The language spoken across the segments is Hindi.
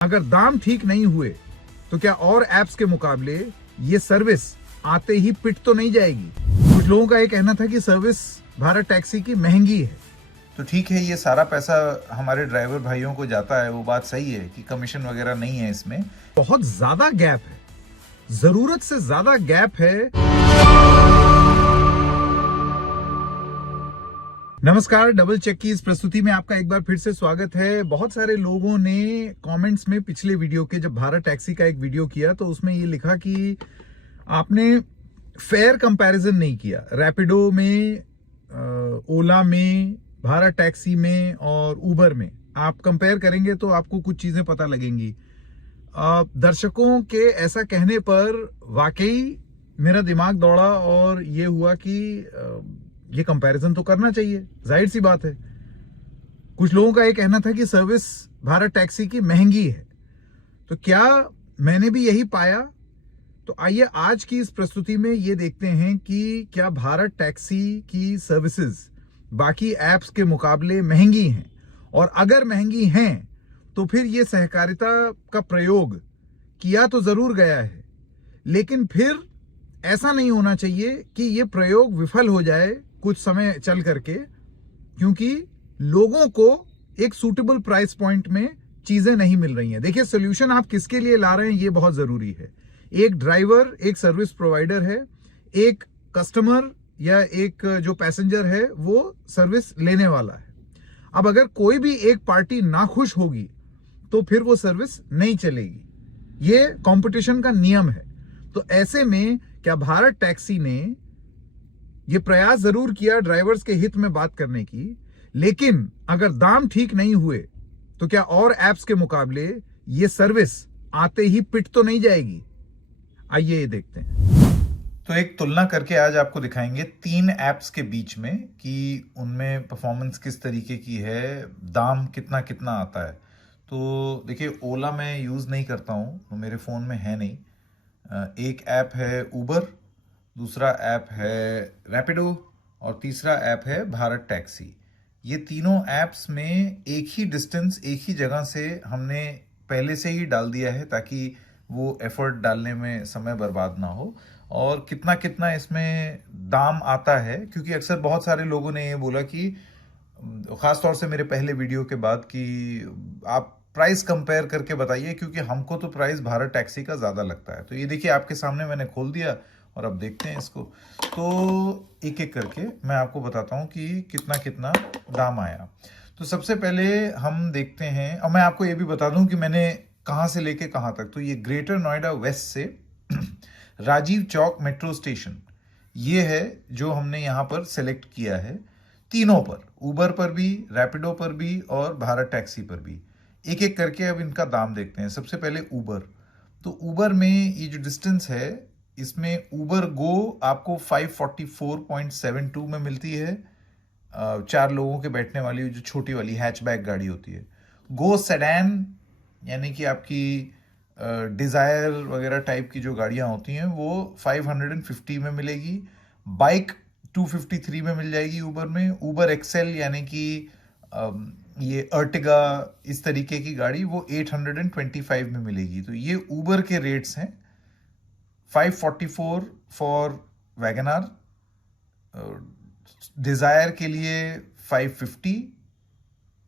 अगर दाम ठीक नहीं हुए तो क्या और ऐप्स के मुकाबले ये सर्विस आते ही पिट तो नहीं जाएगी। कुछ लोगों का ये कहना था कि सर्विस भारत टैक्सी की महंगी है। तो ठीक है, ये सारा पैसा हमारे ड्राइवर भाइयों को जाता है, वो बात सही है कि कमीशन वगैरह नहीं है इसमें। बहुत ज्यादा गैप है, जरूरत से ज्यादा गैप है। नमस्कार, डबल चेक की इस प्रस्तुति में आपका एक बार फिर से स्वागत है। बहुत सारे लोगों ने कमेंट्स में पिछले वीडियो के जब भारत टैक्सी का एक वीडियो किया तो उसमें ये लिखा कि आपने फेयर कंपैरिजन नहीं किया। रैपिडो में, ओला में, भारत टैक्सी में और उबर में आप कंपेयर करेंगे तो आपको कुछ चीजें पता लगेंगी। दर्शकों के ऐसा कहने पर वाकई मेरा दिमाग दौड़ा और ये हुआ कि ये कंपैरिजन तो करना चाहिए, जाहिर सी बात है। कुछ लोगों का ये कहना था कि सर्विस भारत टैक्सी की महंगी है, तो क्या मैंने भी यही पाया? तो आइए आज की इस प्रस्तुति में ये देखते हैं कि क्या भारत टैक्सी की सर्विसेज बाकी ऐप्स के मुकाबले महंगी हैं, और अगर महंगी हैं तो फिर ये सहकारिता का प्रयोग किया तो जरूर गया है, लेकिन फिर ऐसा नहीं होना चाहिए कि ये प्रयोग विफल हो जाए कुछ समय चल करके, क्योंकि लोगों को एक सूटेबल प्राइस पॉइंट में चीजें नहीं मिल रही हैं। देखिए, सोल्यूशन आप किसके लिए ला रहे हैं ये बहुत जरूरी है। एक ड्राइवर, एक सर्विस प्रोवाइडर है, एक कस्टमर या एक जो पैसेंजर है वो सर्विस लेने वाला है। अब अगर कोई भी एक पार्टी नाखुश होगी तो फिर वो सर्विस नहीं चलेगी। ये कंपटीशन का नियम है। तो ऐसे में क्या भारत टैक्सी ने ये प्रयास जरूर किया ड्राइवर्स के हित में बात करने की, लेकिन अगर दाम ठीक नहीं हुए तो क्या और ऐप्स के मुकाबले ये सर्विस आते ही पिट तो नहीं जाएगी। आइए ये देखते हैं। तो एक तुलना करके आज आपको दिखाएंगे 3 ऐप्स के बीच में कि उनमें परफॉर्मेंस किस तरीके की है, दाम कितना कितना आता है। तो देखिए, ओला मैं यूज़ नहीं करता हूँ, तो मेरे फ़ोन में है नहीं। एक ऐप है उबर, दूसरा ऐप है रैपिडो और तीसरा ऐप है भारत टैक्सी। ये तीनों ऐप्स में एक ही डिस्टेंस, एक ही जगह से हमने पहले से ही डाल दिया है ताकि वो एफर्ट डालने में समय बर्बाद ना हो। और कितना कितना इसमें दाम आता है, क्योंकि अक्सर बहुत सारे लोगों ने ये बोला कि ख़ास तौर से मेरे पहले वीडियो के बाद कि आप प्राइस कंपेयर करके बताइए, क्योंकि हमको तो प्राइस भारत टैक्सी का ज़्यादा लगता है। तो ये देखिए, आपके सामने मैंने खोल दिया और अब देखते हैं इसको। तो एक एक करके मैं आपको बताता हूँ कि कितना कितना दाम आया। तो सबसे पहले हम देखते हैं, और मैं आपको ये भी बता दूं कि मैंने कहाँ से लेके कहाँ तक। तो ये ग्रेटर नोएडा वेस्ट से राजीव चौक मेट्रो स्टेशन, ये है जो हमने यहाँ पर सेलेक्ट किया है। तीनों पर, उबर पर भी, रैपिडो पर भी और भारत टैक्सी पर भी। एक एक करके अब इनका दाम देखते हैं। सबसे पहले उबर। तो उबर में ये जो डिस्टेंस है, इसमें उबर गो आपको 544.72 में मिलती है। 4 लोगों के बैठने वाली जो छोटी वाली हैचबैक गाड़ी होती है। गो सेडान, यानी कि आपकी डिज़ायर वगैरह टाइप की जो गाड़ियाँ होती हैं, वो 550 में मिलेगी। बाइक 253 में मिल जाएगी उबर में। उबर एक्सेल यानी कि ये अर्टिगा, इस तरीके की गाड़ी, वो 825 में मिलेगी। तो ये उबर के रेट्स हैं। 544 फॉर वैगनार, डिज़ायर के लिए 550,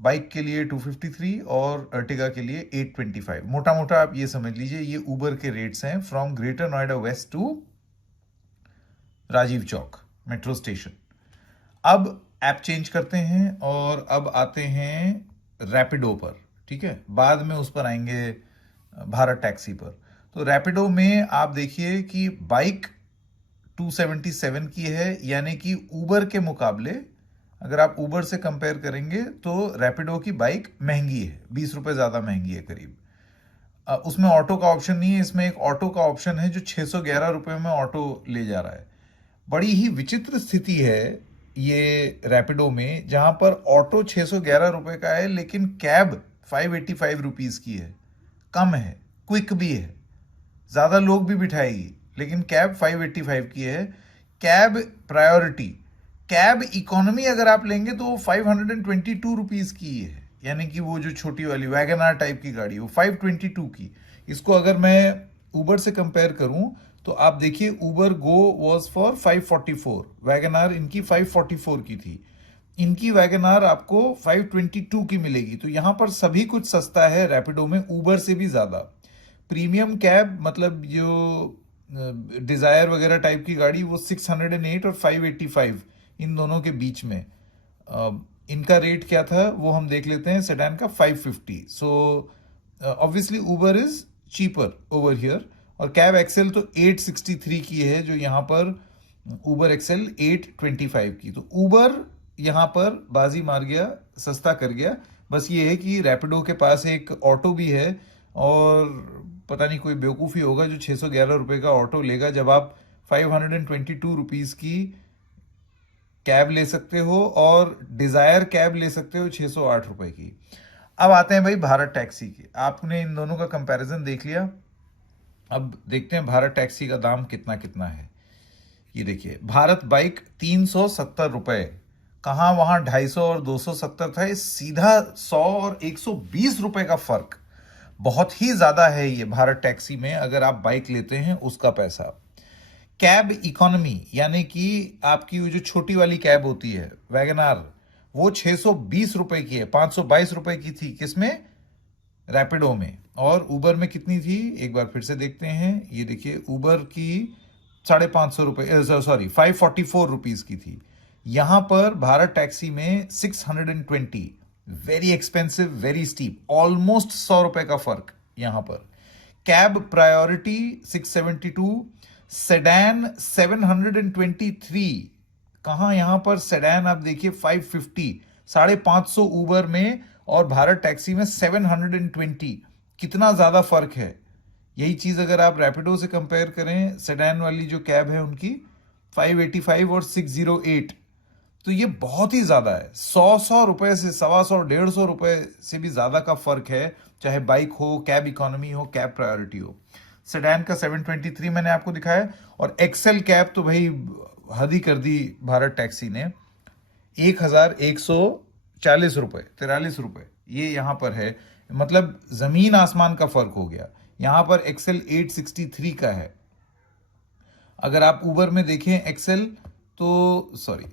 बाइक के लिए 253 और अर्टिगा के लिए 825। मोटा मोटा आप ये समझ लीजिए, ये उबर के रेट्स हैं from Greater Noida West to Rajiv Chowk metro station. अब ऐप चेंज करते हैं और अब आते हैं रैपिडो पर, ठीक है। बाद में उस पर आएंगे भारत टैक्सी पर। तो रैपिडो में आप देखिए कि बाइक 277 की है, यानी कि उबर के मुकाबले अगर आप उबर से कंपेयर करेंगे तो रैपिडो की बाइक महंगी है, 20 रुपये ज़्यादा महंगी है करीब। उसमें ऑटो का ऑप्शन नहीं है। इसमें एक ऑटो का ऑप्शन है जो 611 रुपये में ऑटो ले जा रहा है। बड़ी ही विचित्र स्थिति है ये रैपिडो में, जहां पर ऑटो 611 रुपये का है लेकिन कैब 585 रुपीज़ की है। कम है, क्विक भी है, ज़्यादा लोग भी बिठाएगी, लेकिन कैब 585 की है। कैब प्रायोरिटी, कैब इकोनॉमी अगर आप लेंगे तो 522 रुपीज़ की है। यानी कि वो जो छोटी वाली वैगन आर टाइप की गाड़ी, वो 522 की, इसको अगर मैं उबर से कंपेयर करूं तो आप देखिए उबर गो वाज फॉर 544, वैगन आर इनकी 544 की थी, इनकी वैगन आर आपको 522 की मिलेगी। तो यहाँ पर सभी कुछ सस्ता है रैपिडो में, उबर से भी ज़्यादा। प्रीमियम कैब मतलब जो डिज़ायर वगैरह टाइप की गाड़ी, वो 608 और 585 इन दोनों के बीच में। इनका रेट क्या था वो हम देख लेते हैं, सेडान का 550। So obviously Uber is cheaper over here. और कैब एक्सेल तो 863 की है, जो यहाँ पर उबर एक्सेल 825 की। तो उबर यहाँ पर बाजी मार गया, सस्ता कर गया। बस ये है कि रैपिडो के पास एक ऑटो भी है, और पता नहीं कोई बेवकूफ़ी होगा जो 611 रुपये का ऑटो लेगा जब आप 522 रुपीज़ की कैब ले सकते हो, और डिज़ायर कैब ले सकते हो 608 रुपए की। अब आते हैं भाई भारत टैक्सी की। आपने इन दोनों का कंपैरिजन देख लिया, अब देखते हैं भारत टैक्सी का दाम कितना कितना है। ये देखिए, भारत बाइक 370 रुपए, कहाँ वहां 250 और 270 था, ये सीधा 100 और 120 रुपए का फर्क, बहुत ही ज्यादा है ये भारत टैक्सी में अगर आप बाइक लेते हैं उसका पैसा। कैब इकोनॉमी यानी कि आपकी वो जो छोटी वाली कैब होती है वैगन आर, वो 620 रुपए की है, 522 रुपए की थी किसमें, रैपिडो में। और उबर में कितनी थी एक बार फिर से देखते हैं, ये देखिए उबर की 550 रुपए, सॉरी 544 रुपीज की थी। यहां पर भारत टैक्सी में 620, very expensive, very steep, almost 100 रुपए का फर्क यहां पर। कैब प्रायोरिटी 672, सेडान 723, कहां यहां पर सेडान आप देखिए 550, 550 उबर में और भारत टैक्सी में 720, कितना ज्यादा फर्क है। यही चीज अगर आप रैपिडो से कंपेयर करें, सेडान वाली जो कैब है उनकी 585 और 608, तो ये बहुत ही ज्यादा है। 100 रुपए से 125, 150 रुपए से भी ज्यादा का फर्क है, चाहे बाइक हो, कैब इकोनॉमी हो, कैब प्रायोरिटी हो। सेडान का 723 मैंने आपको दिखाया, और एक्सेल कैब तो भाई हद ही कर दी भारत टैक्सी ने, 1140 रुपए, 43 रुपए ये यहां पर है। मतलब जमीन आसमान का फर्क हो गया। यहां पर एक्सेल 863 का है। अगर आप उबर में देखें एक्सेल तो सॉरी,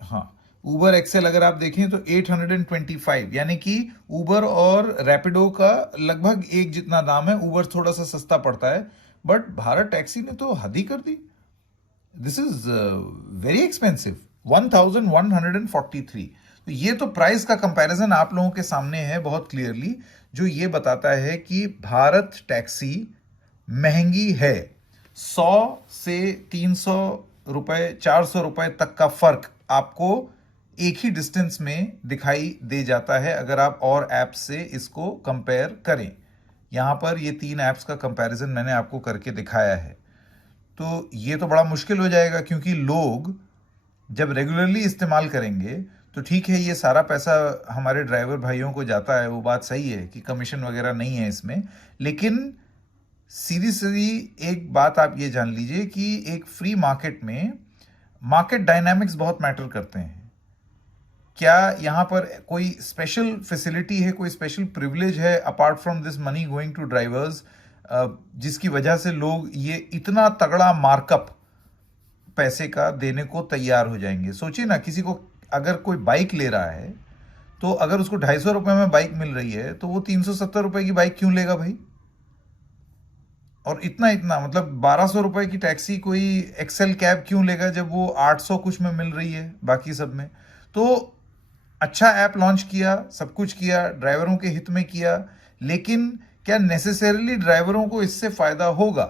हाँ, उबर एक्सेल अगर आप देखें तो 825, यानी कि उबर और रैपिडो का लगभग एक जितना दाम है, उबर थोड़ा सा सस्ता पड़ता है, बट भारत टैक्सी ने तो हद ही कर दी। This is very expensive, 1143। तो ये तो प्राइस का कंपैरिजन आप लोगों के सामने है बहुत क्लियरली, जो ये बताता है कि भारत टैक्सी महंगी है। 100 से 300 रुपए, 400 रुपए तक का फर्क आपको एक ही डिस्टेंस में दिखाई दे जाता है अगर आप और ऐप से इसको कंपेयर करें। यहां पर ये 3 ऐप्स का कंपैरिजन मैंने आपको करके दिखाया है। तो ये तो बड़ा मुश्किल हो जाएगा, क्योंकि लोग जब रेगुलरली इस्तेमाल करेंगे तो ठीक है, ये सारा पैसा हमारे ड्राइवर भाइयों को जाता है, वो बात सही है कि कमीशन वगैरह नहीं है इसमें, लेकिन सीधी सीधी एक बात आप ये जान लीजिए कि एक फ्री मार्केट में मार्केट डायनामिक्स बहुत मैटर करते हैं। क्या यहाँ पर कोई स्पेशल फैसिलिटी है, कोई स्पेशल प्रिविलेज है apart from this money going to drivers, जिसकी वजह से लोग ये इतना तगड़ा मार्कअप पैसे का देने को तैयार हो जाएंगे? सोचिए ना, किसी को अगर कोई बाइक ले रहा है तो अगर उसको 250 रुपए में बाइक मिल रही है तो वो 370 रुपए की बाइक क्यों लेगा भाई? और इतना इतना मतलब 1200 रुपए की टैक्सी कोई एक्सेल कैब क्यों लेगा जब वो 800 कुछ में मिल रही है बाकी सब में? तो अच्छा ऐप लॉन्च किया, सब कुछ किया, ड्राइवरों के हित में किया, लेकिन क्या नेसेसरीली ड्राइवरों को इससे फायदा होगा?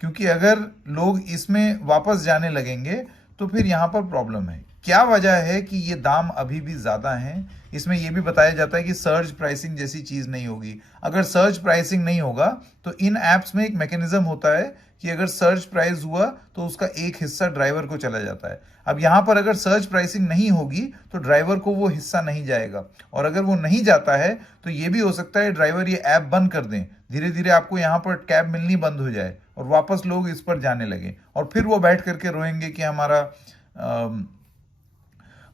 क्योंकि अगर लोग इसमें वापस जाने लगेंगे तो फिर यहां पर प्रॉब्लम है। क्या वजह है कि ये दाम अभी भी ज्यादा हैं? इसमें यह भी बताया जाता है कि सर्ज प्राइसिंग जैसी चीज नहीं होगी। अगर सर्ज प्राइसिंग नहीं होगा तो इन एप्स में एक मैकेनिज्म होता है कि अगर सर्ज प्राइस हुआ तो उसका एक हिस्सा ड्राइवर को चला जाता है। अब यहां पर अगर सर्ज प्राइसिंग नहीं होगी तो ड्राइवर को वो हिस्सा नहीं जाएगा, और अगर वो नहीं जाता है तो ये भी हो सकता है ड्राइवर ये ऐप बंद कर दें, धीरे धीरे आपको यहां पर कैब मिलनी बंद हो जाए और वापस लोग इस पर जाने लगे, और फिर वो बैठ करके रोएंगे कि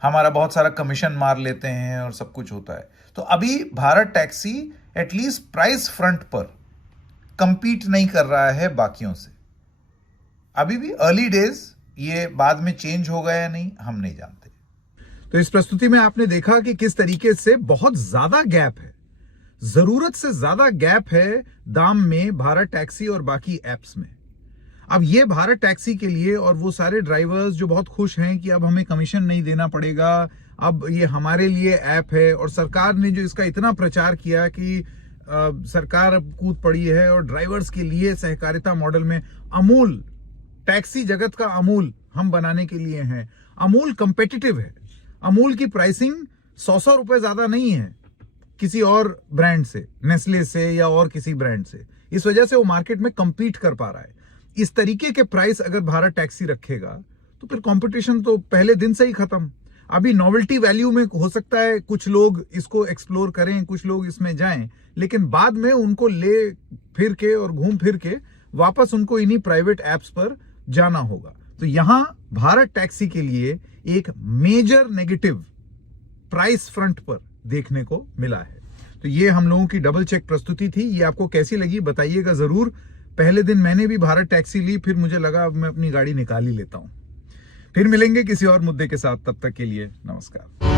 हमारा बहुत सारा कमीशन मार लेते हैं और सब कुछ होता है। तो अभी Bharat taxi at least price front पर कंपीट नहीं कर रहा है बाकियों से। अभी भी अर्ली डेज, ये बाद में चेंज होगा या नहीं हम नहीं जानते। तो इस प्रस्तुति में आपने देखा कि किस तरीके से बहुत ज्यादा गैप है, जरूरत से ज्यादा गैप है दाम में भारत टैक्सी और बाकी एप्स में। अब ये भारत टैक्सी के लिए और वो सारे ड्राइवर्स जो बहुत खुश हैं कि अब हमें कमीशन नहीं देना पड़ेगा, अब ये हमारे लिए ऐप है, और सरकार ने जो इसका इतना प्रचार किया कि सरकार अब कूद पड़ी है और ड्राइवर्स के लिए सहकारिता मॉडल में अमूल, टैक्सी जगत का अमूल हम बनाने के लिए हैं। अमूल कंपेटिटिव है, अमूल की प्राइसिंग 100 रुपए ज्यादा नहीं है किसी और ब्रांड से, नेस्ले से या और किसी ब्रांड से। इस वजह से वो मार्केट में कंपीट कर पा रहा है। इस तरीके के प्राइस अगर भारत टैक्सी रखेगा तो फिर कंपटीशन तो पहले दिन से ही खत्म। अभी नॉवेल्टी वैल्यू में हो सकता है कुछ लोग इसको एक्सप्लोर करें, कुछ लोग इसमें जाएं, लेकिन बाद में उनको ले फिर के और घूम फिर के वापस उनको इन्हीं प्राइवेट एप्स पर जाना होगा। तो यहां भारत टैक्सी के लिए एक मेजर नेगेटिव प्राइस फ्रंट पर देखने को मिला है। तो ये हम लोगों की डबल चेक प्रस्तुति थी। ये आपको कैसी लगी बताइएगा जरूर। पहले दिन मैंने भी भारत टैक्सी ली, फिर मुझे लगा अब मैं अपनी गाड़ी निकाल ही लेता हूं। फिर मिलेंगे किसी और मुद्दे के साथ, तब तक के लिए नमस्कार।